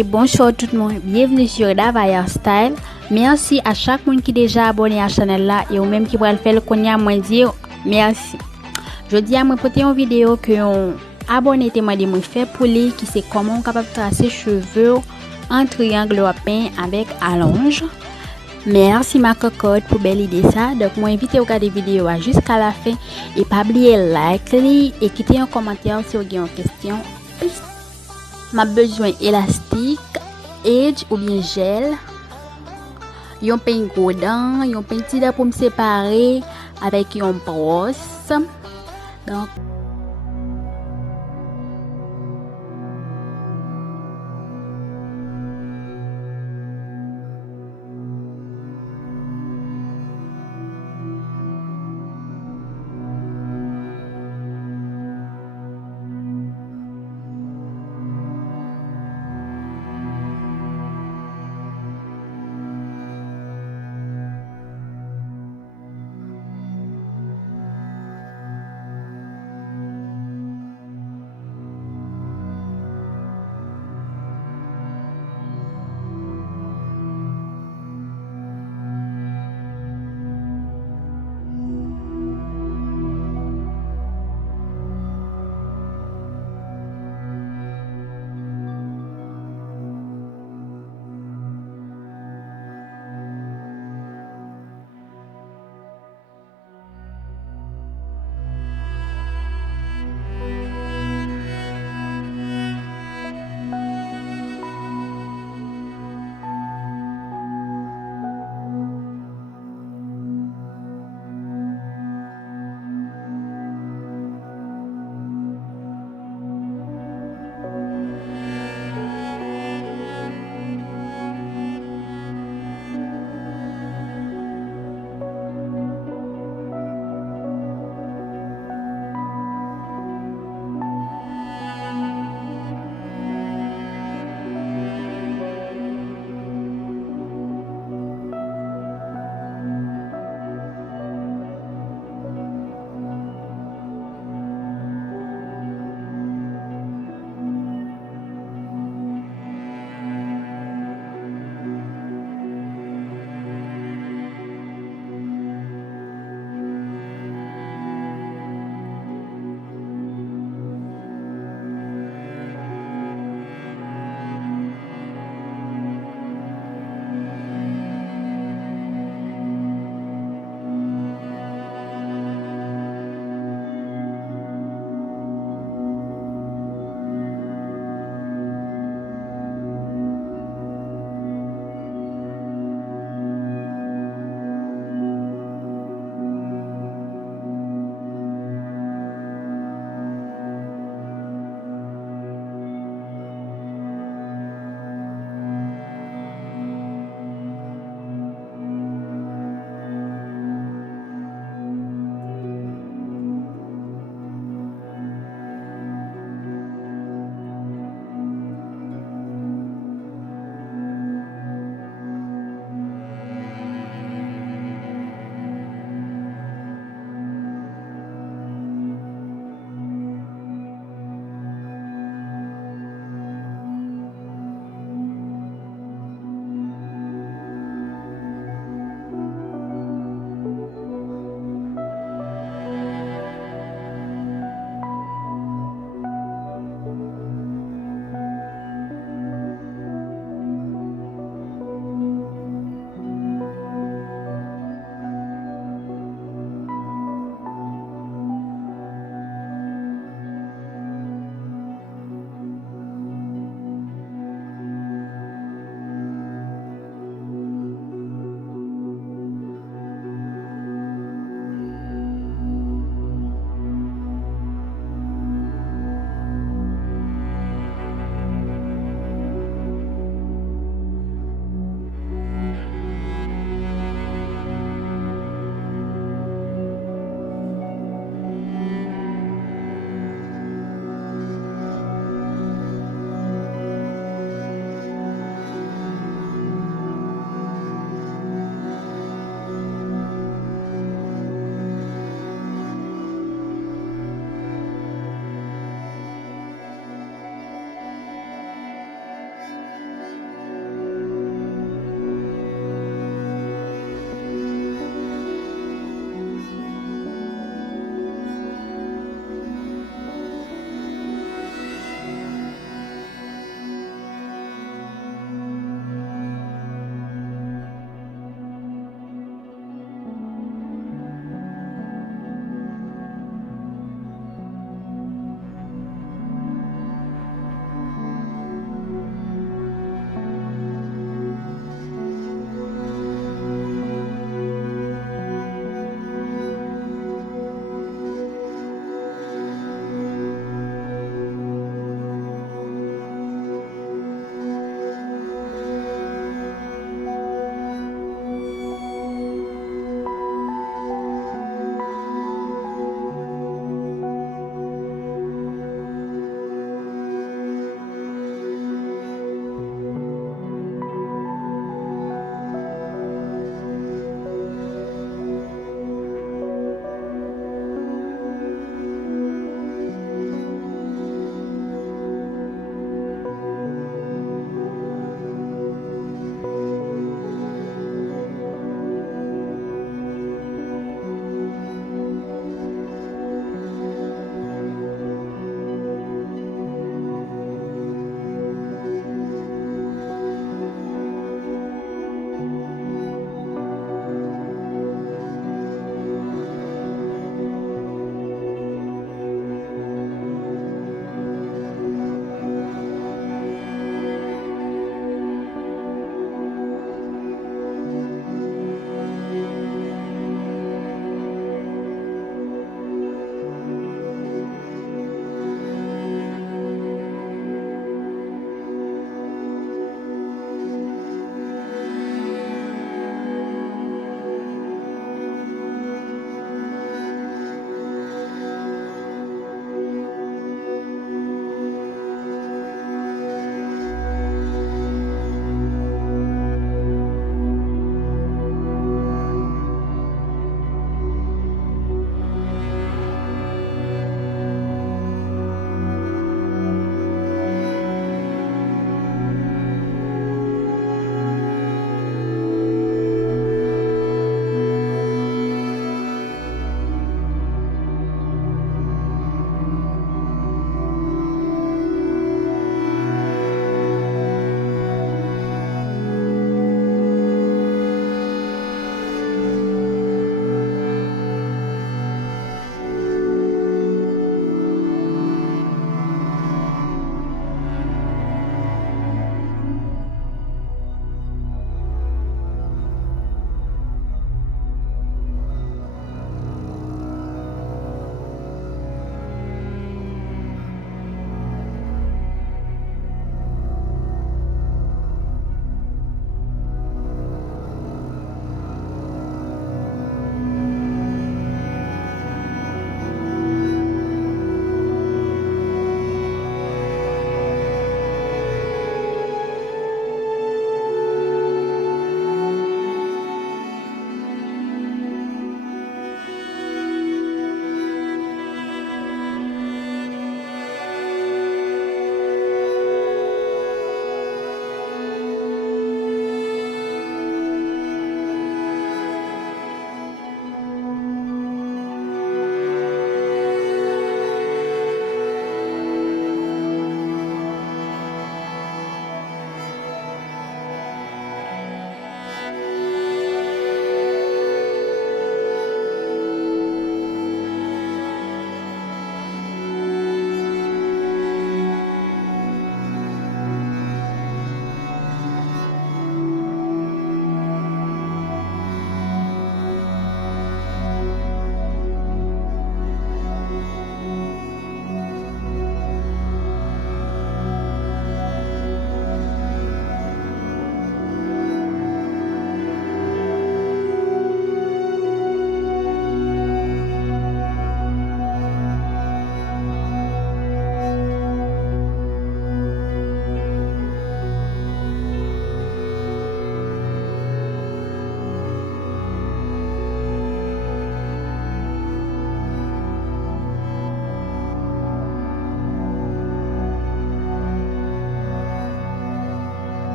Et bonjour tout le monde, bienvenue sur Davaya Style. Merci à chaque monde qui est déjà abonné à la chaîne là et ou même qui va le faire le connaître moi dire merci. Je dis à moi porter une vidéo que un abonné te m'a dit moi faire pour lui qui c'est comment on capable tracer cheveux en triangle ou peint avec allonge. Merci ma cocotte pour belle idée ça. Donc moi invite à regarder vidéo jusqu'à la fin et pas oublier like et quitter un commentaire si vous avez une question. M'a besoin élastique, edge ou bien gel. Yon peint gros dents, yon peint petit pour me séparer avec une brosse. Donc